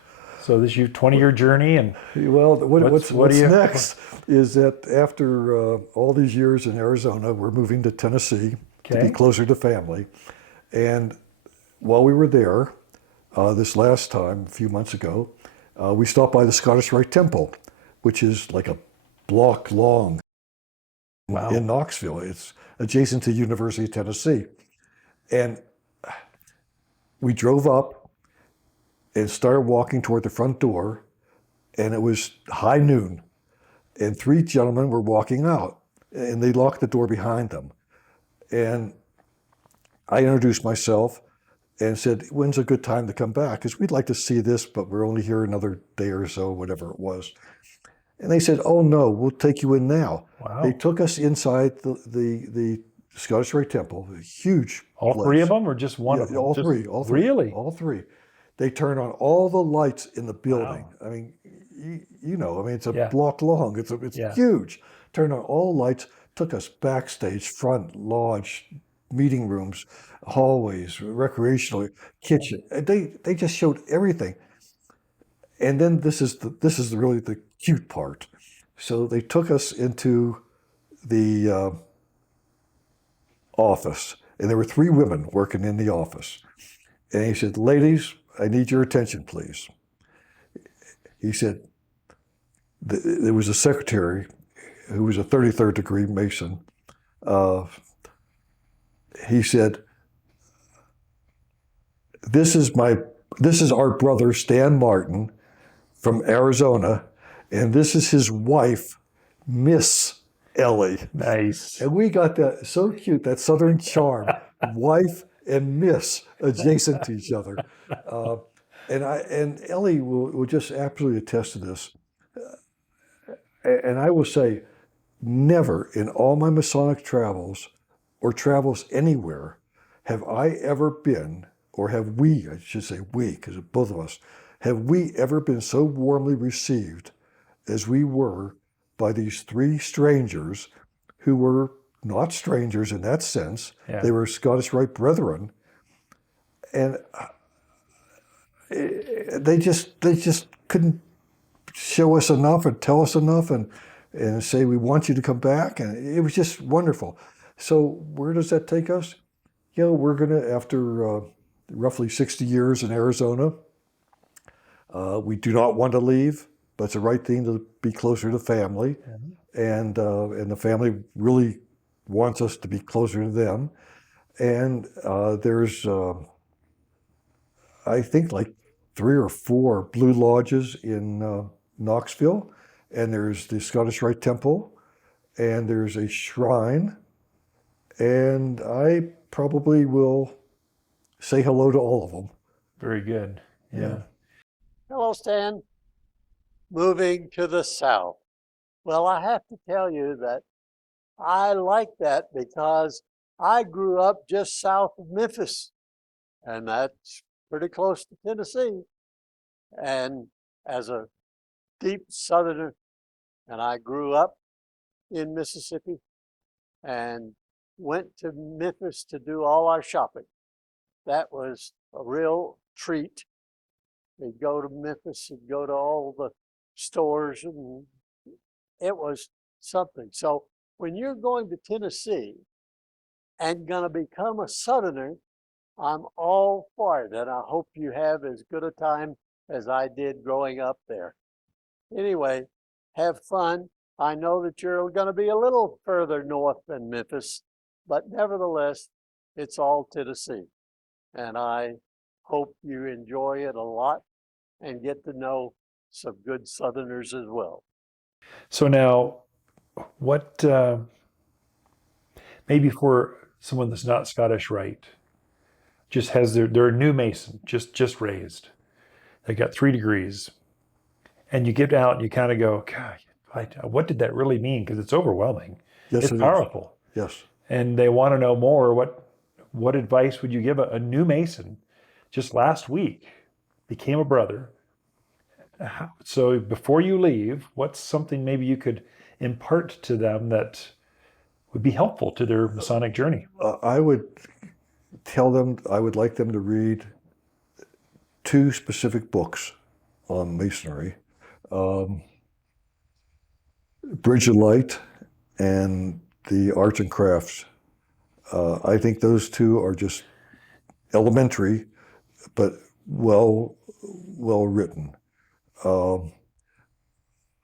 So this is your 20-year journey, and well, what's next is that after all these years in Arizona, we're moving to Tennessee to be closer to family. And while we were there, this last time, a few months ago, we stopped by the Scottish Rite Temple, which is like a block long in Knoxville. It's adjacent to University of Tennessee. And we drove up and started walking toward the front door, and it was high noon. and 3 gentlemen were walking out, and they locked the door behind them. And I introduced myself and said, when's a good time to come back? Because we'd like to see this, but we're only here another day or so, whatever it was. And they said, oh no, we'll take you in now. Wow. They took us inside the Scottish Rite Temple, a huge All place. 3 of them, or just one Yeah, of them? all Just- three. Really? All 3. They turned on all the lights in the building. Wow. I mean, you know, I mean, it's a Yeah. block long. It's Yeah. huge. Turned on all the lights, took us backstage, front, lodge, meeting rooms, hallways, recreational, kitchen. They just showed everything. And then this is really the cute part. So they took us into the office, and there were 3 women working in the office. And he said, ladies, I need your attention, please. He said, there was a secretary who was a 33rd degree Mason. He said, this is our brother, Stan Martin, from Arizona, and this is his wife, Miss Ellie. Nice. And we got that so cute, that Southern charm, wife and Miss adjacent to each other. And Ellie will just absolutely attest to this. And I will say, never in all my Masonic travels or travels anywhere have I ever been, or have we, I should say we, because both of us, have we ever been so warmly received as we were by these 3 strangers who were not strangers in that sense. Yeah. They were Scottish Rite brethren. And they just couldn't show us enough and tell us enough and say, we want you to come back. And it was just wonderful. So where does that take us? You know, we're going to, after roughly 60 years in Arizona, we do not want to leave, but it's the right thing to be closer to family. And the family really wants us to be closer to them. And there's, I think, like 3 or 4 Blue Lodges in Knoxville, and there's the Scottish Rite Temple, and there's a shrine, and I probably will say hello to all of them. Very good. Yeah. Hello, Stan. Moving to the south. Well, I have to tell you that I like that because I grew up just south of Memphis, and that's pretty close to Tennessee. And as a deep Southerner, and I grew up in Mississippi and went to Memphis to do all our shopping. That was a real treat. We'd go to Memphis and go to all the stores, and it was something. So when you're going to Tennessee and going to become a Southerner, I'm all for it, and I hope you have as good a time as I did growing up there. Anyway, have fun. I know that you're going to be a little further north than Memphis, but nevertheless, it's all Tennessee. And I hope you enjoy it a lot and get to know some good Southerners as well. So now, what, maybe for someone that's not Scottish Rite, just has they're a new Mason, just raised. They got 3 degrees. And you get out and you kind of go, God, what did that really mean? Because it's overwhelming. Yes, it's it is. powerful. Yes. And they want to know more. What advice would you give a new Mason just last week became a brother? So before you leave, what's something maybe you could impart to them that would be helpful to their Masonic journey? I would tell them I would like them to read 2 specific books on Masonry. Bridge of Light and the Arts and Crafts. I think those 2 are just elementary, but well written.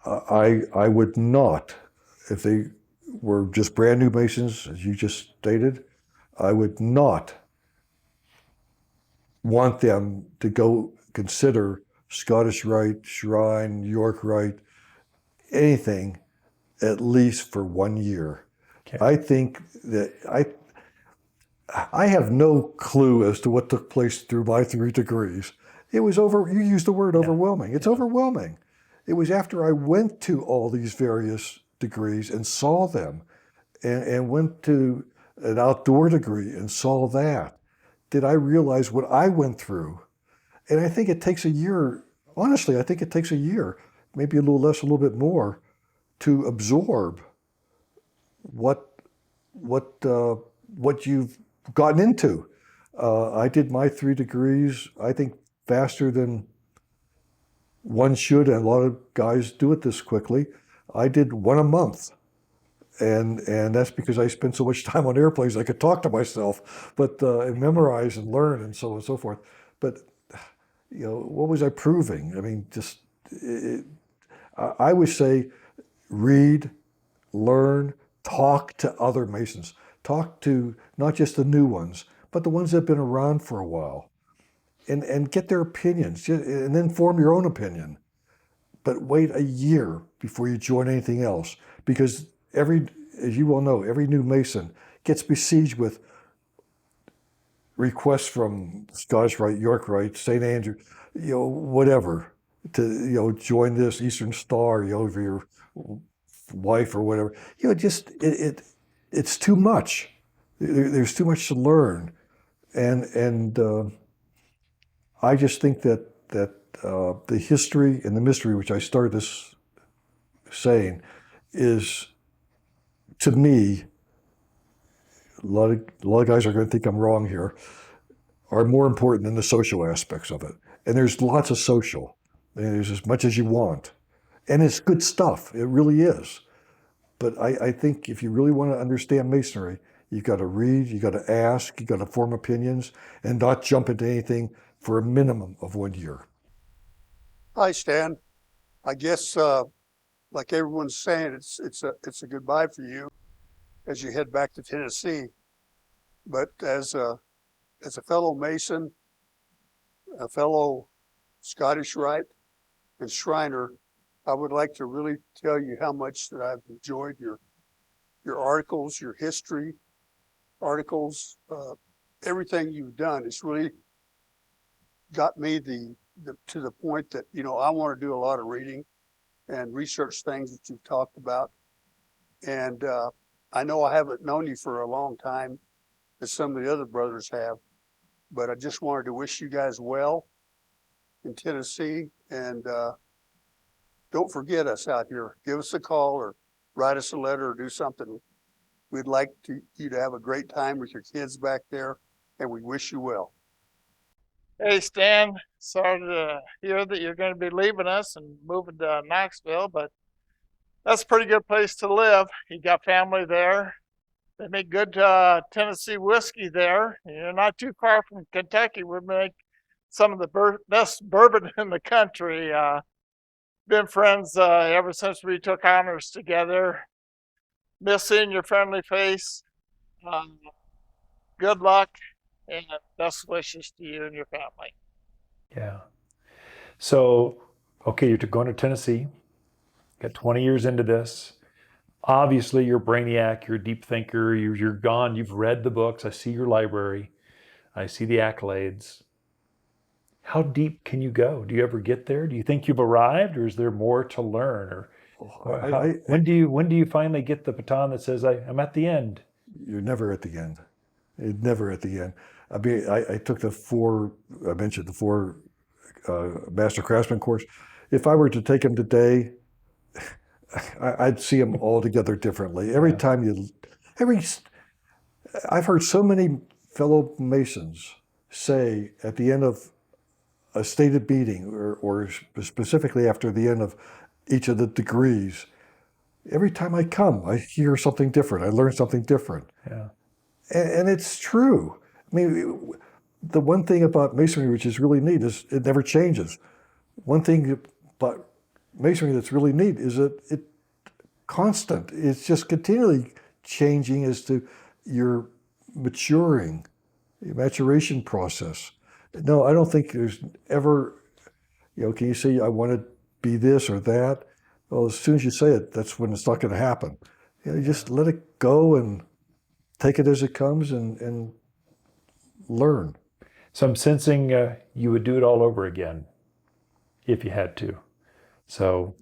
I would not, if they were just brand new Masons, as you just stated, I would not want them to go consider Scottish Rite, Shrine, York Rite, anything at least for 1 year. Okay. I think that I have no clue as to what took place through my 3 degrees. It was you used the word overwhelming. It's overwhelming. It was after I went to all these various degrees and saw them and went to an outdoor degree and saw that, did I realize what I went through. And I think it takes a year, honestly, I think it takes a year, maybe a little less, a little bit more, to absorb what you've gotten into. I did my 3 degrees, I think, faster than one should, and a lot of guys do it this quickly. I did 1 a month. And that's because I spent so much time on airplanes I could talk to myself, but and memorize and learn and so on and so forth. But what was I proving? I mean, I would say read, learn, talk to other Masons. Talk to not just the new ones, but the ones that have been around for a while, and get their opinions, and then form your own opinion. But wait a year before you join anything else, because as you well know, every new Mason gets besieged with requests from Scottish Rite, York Rite, St. Andrew, whatever, to join this Eastern Star, for your wife or whatever. It's too much. There's too much to learn, and I just think that the history and the mystery, which I started this saying, is, to me, a lot of guys are going to think I'm wrong here, are more important than the social aspects of it. And there's lots of social. There's as much as you want. And it's good stuff. It really is. But I think if you really want to understand Masonry, you've got to read, you've got to ask, you've got to form opinions, and not jump into anything for a minimum of 1 year. Hi, Stan. I guess, like everyone's saying, it's a goodbye for you as you head back to Tennessee. But as a fellow Mason, a fellow Scottish Rite and Shriner, I would like to really tell you how much that I've enjoyed your articles, your history articles, everything you've done. It's really got me to the point that, I want to do a lot of reading and research things that you've talked about. And I know I haven't known you for a long time, as some of the other brothers have, but I just wanted to wish you guys well in Tennessee. And don't forget us out here. Give us a call or write us a letter or do something. We'd like you to have a great time with your kids back there, and we wish you well. Hey, Stan, sorry to hear that you're going to be leaving us and moving to Knoxville, but that's a pretty good place to live. You got family there. They make good Tennessee whiskey there. You're not too far from Kentucky. We make some of the best bourbon in the country. Been friends ever since we took honors together. Miss seeing your friendly face. Good luck and best wishes to you and your family. Yeah. So, okay, you're going to Tennessee. Got 20 years into this. Obviously, you're a brainiac. You're a deep thinker. You're gone. You've read the books. I see your library. I see the accolades. How deep can you go? Do you ever get there? Do you think you've arrived, or is there more to learn? Or when do you finally get the baton that says, I'm at the end? You're never at the end. You're never at the end. I mean, I took I mentioned the 4 Master Craftsman course. If I were to take them today, I'd see them altogether differently. I've heard so many fellow Masons say at the end of a stated meeting, or specifically after the end of each of the degrees, every time I come, I hear something different. I learn something different. Yeah. And it's true. I mean, the one thing about Masonry which is really neat is it never changes. One thing about Masonry that's really neat is that it's constant. It's just continually changing as to your maturing, your maturation process. No, I don't think there's ever, can you say I want to be this or that? Well, as soon as you say it, that's when it's not going to happen. You just let it go and take it as it comes and learn. So I'm sensing you would do it all over again if you had to. So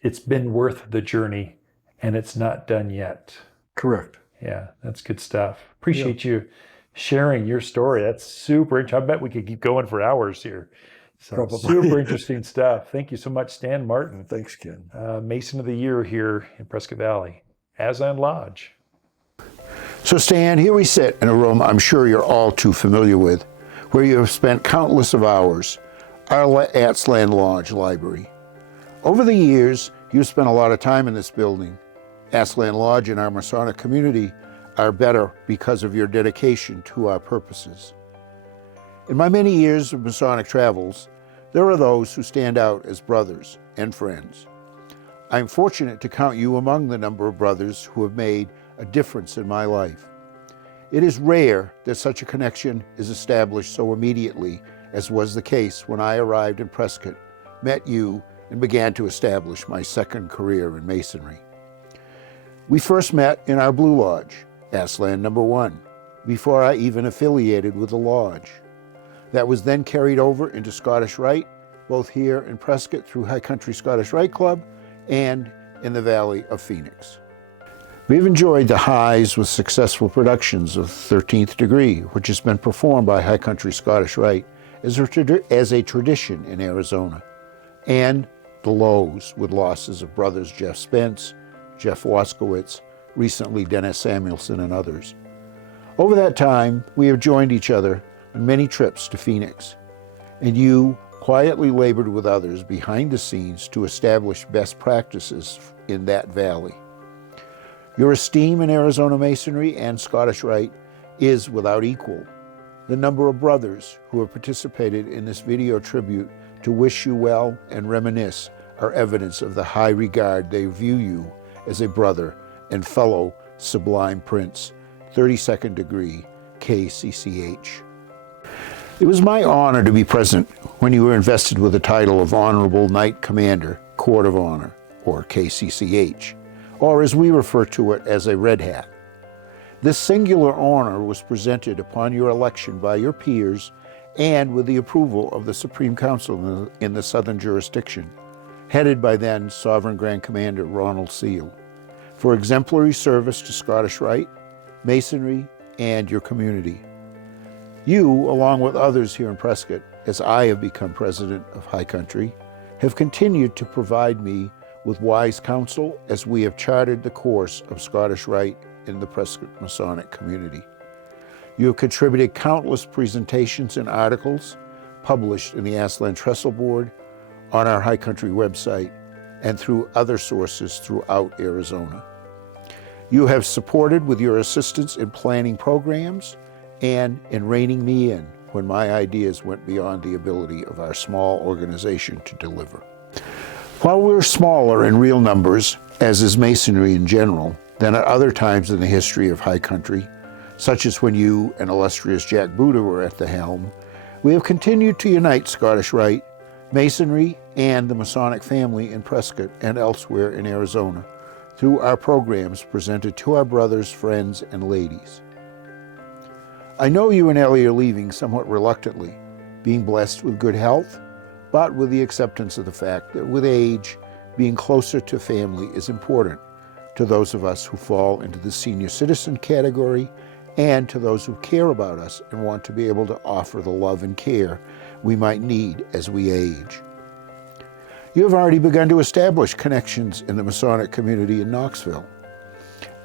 it's been worth the journey, and it's not done yet. Correct. Yeah, that's good stuff. Appreciate you sharing your story. That's super interesting. I bet we could keep going for hours here. So Probably. super interesting stuff. Thank you so much, Stan Martin. Thanks, Ken. Mason of the Year here in Prescott Valley. Aslan Lodge. So Stan, here we sit in a room I'm sure you're all too familiar with, where you have spent countless of hours, our Aslan Lodge Library. Over the years, you've spent a lot of time in this building. Aslan Lodge and our Masonic community are better because of your dedication to our purposes. In my many years of Masonic travels, there are those who stand out as brothers and friends. I'm fortunate to count you among the number of brothers who have made a difference in my life. It is rare that such a connection is established so immediately as was the case when I arrived in Prescott, met you, and began to establish my second career in Masonry. We first met in our Blue Lodge, Aslan number 1, before I even affiliated with the lodge. That was then carried over into Scottish Rite, both here in Prescott through High Country Scottish Rite Club and in the Valley of Phoenix. We've enjoyed the highs with successful productions of 13th Degree, which has been performed by High Country Scottish Rite as a tradition in Arizona, and the lows with losses of brothers Jeff Spence, Jeff Waskowitz, recently Dennis Samuelson, and others. Over that time, we have joined each other on many trips to Phoenix, and you quietly labored with others behind the scenes to establish best practices in that valley. Your esteem in Arizona Masonry and Scottish Rite is without equal. The number of brothers who have participated in this video tribute to wish you well and reminisce are evidence of the high regard they view you as a brother and fellow Sublime Prince, 32nd Degree, KCCH. It was my honor to be present when you were invested with the title of Honorable Knight Commander, Court of Honor, or KCCH, or as we refer to it as a Red Hat. This singular honor was presented upon your election by your peers and with the approval of the Supreme Council in the Southern Jurisdiction, headed by then Sovereign Grand Commander Ronald Seal, for exemplary service to Scottish Rite, Masonry, and your community. You, along with others here in Prescott, as I have become president of High Country, have continued to provide me with wise counsel as we have charted the course of Scottish Rite in the Prescott Masonic community. You have contributed countless presentations and articles published in the Aslan Trestle Board, on our High Country website, and through other sources throughout Arizona. You have supported with your assistance in planning programs and in reining me in when my ideas went beyond the ability of our small organization to deliver. While we're smaller in real numbers, as is Masonry in general, than at other times in the history of High Country, such as when you and illustrious Jack Buddha were at the helm, we have continued to unite Scottish Rite, Masonry, and the Masonic family in Prescott and elsewhere in Arizona through our programs presented to our brothers, friends, and ladies. I know you and Ellie are leaving somewhat reluctantly, being blessed with good health, but with the acceptance of the fact that with age, being closer to family is important to those of us who fall into the senior citizen category and to those who care about us and want to be able to offer the love and care we might need as we age. You have already begun to establish connections in the Masonic community in Knoxville,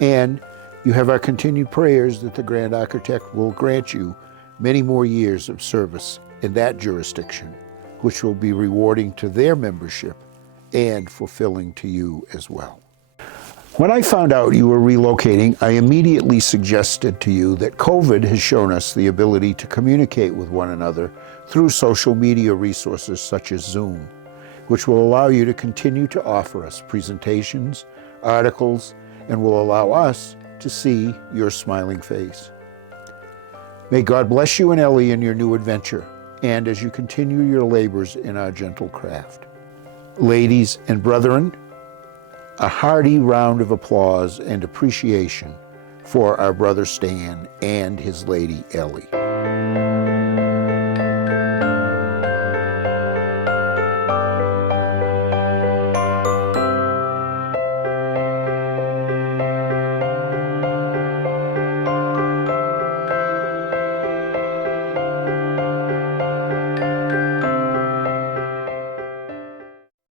and you have our continued prayers that the Grand Architect will grant you many more years of service in that jurisdiction, which will be rewarding to their membership and fulfilling to you as well. When I found out you were relocating, I immediately suggested to you that COVID has shown us the ability to communicate with one another through social media resources such as Zoom, which will allow you to continue to offer us presentations, articles, and will allow us to see your smiling face. May God bless you and Ellie in your new adventure, and as you continue your labors in our gentle craft. Ladies and brethren, a hearty round of applause and appreciation for our brother Stan and his lady Ellie.